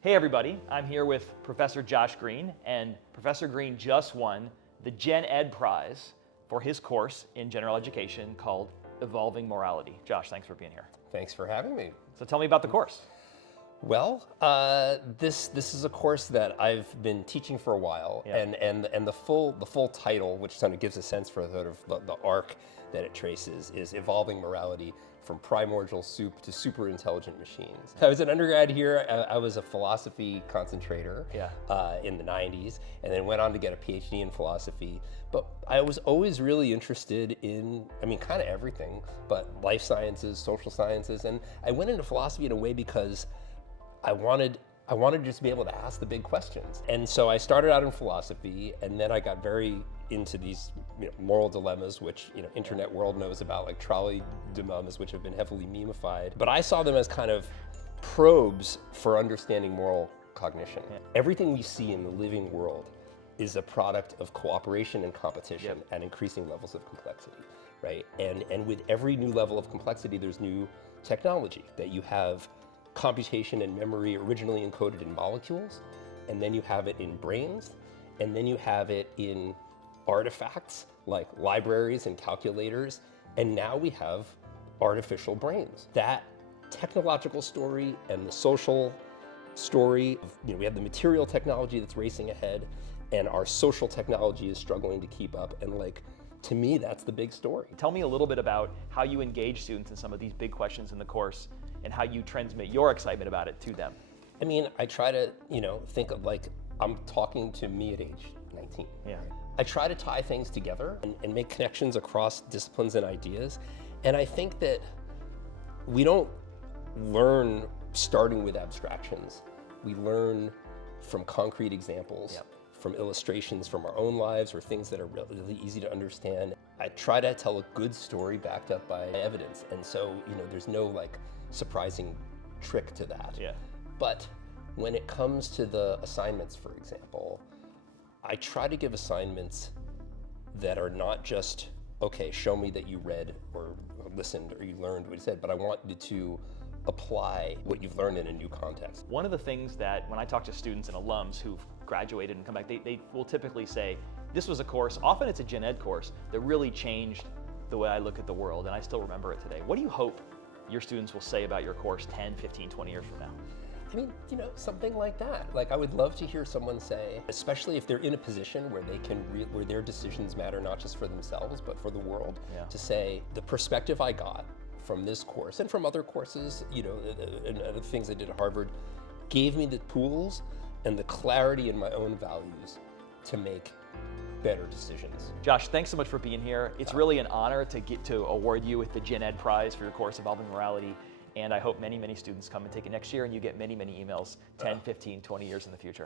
Hey everybody, I'm here with Professor Josh Greene, and Professor Greene just won the Gen Ed Prize for his course in general education called Evolving Morality. Josh, thanks for being here. Thanks for having me. So tell me about the course. Well, this is a course that I've been teaching for a while, Yeah. and the full title, which kind of gives a sense for sort of the arc that it traces, is Evolving Morality from Primordial Soup to Super Intelligent Machines. I was an undergrad here. I was a philosophy concentrator Yeah. in the 90s, and then went on to get a PhD in philosophy. But I was always really interested in, kind of everything, but life sciences, social sciences, and I went into philosophy in a way because I wanted to just be able to ask the big questions. And so I started out in philosophy, and then I got very into these moral dilemmas, which internet world knows about, like trolley dilemmas, which have been heavily memeified. But I saw them as kind of probes for understanding moral cognition. Yeah. Everything we see in the living world is a product of cooperation and competition Yep. at increasing levels of complexity, right? And with every new level of complexity, there's new technology that you have computation and memory originally encoded in molecules, and then you have it in brains, and then you have it in artifacts like libraries and calculators, and now we have artificial brains. That technological story and the social story of, we have the material technology that's racing ahead, and our social technology is struggling to keep up, and to me, that's the big story. Tell me a little bit about how you engage students in some of these big questions in the course and how you transmit your excitement about it to them. I try to, think of I'm talking to me at age 19. Yeah. I try to tie things together and make connections across disciplines and ideas. And I think that we don't learn starting with abstractions. We learn from concrete examples, Yep. from illustrations from our own lives, or things that are really easy to understand. I try to tell a good story backed up by evidence. And so, there's no surprising trick to that. Yeah. But when it comes to the assignments, for example, I try to give assignments that are not just, okay, show me that you read or listened or you learned what you said, but I want you to apply what you've learned in a new context. One of the things that when I talk to students and alums who've graduated and come back, they will typically say, this was a course, often it's a gen ed course, that really changed the way I look at the world, and I still remember it today. What do you hope your students will say about your course 10, 15, 20 years from now? Something like that. I would love to hear someone say, especially if they're in a position where they can, where their decisions matter not just for themselves, but for the world, Yeah. to say, the perspective I got from this course and from other courses, and other things I did at Harvard, gave me the tools and the clarity in my own values to make better decisions. Josh, thanks so much for being here. It's really an honor to get to award you with the Gen Ed Prize for your course, Evolving Morality. And I hope many, many students come and take it next year and you get many, many emails 10, 15, 20 years in the future.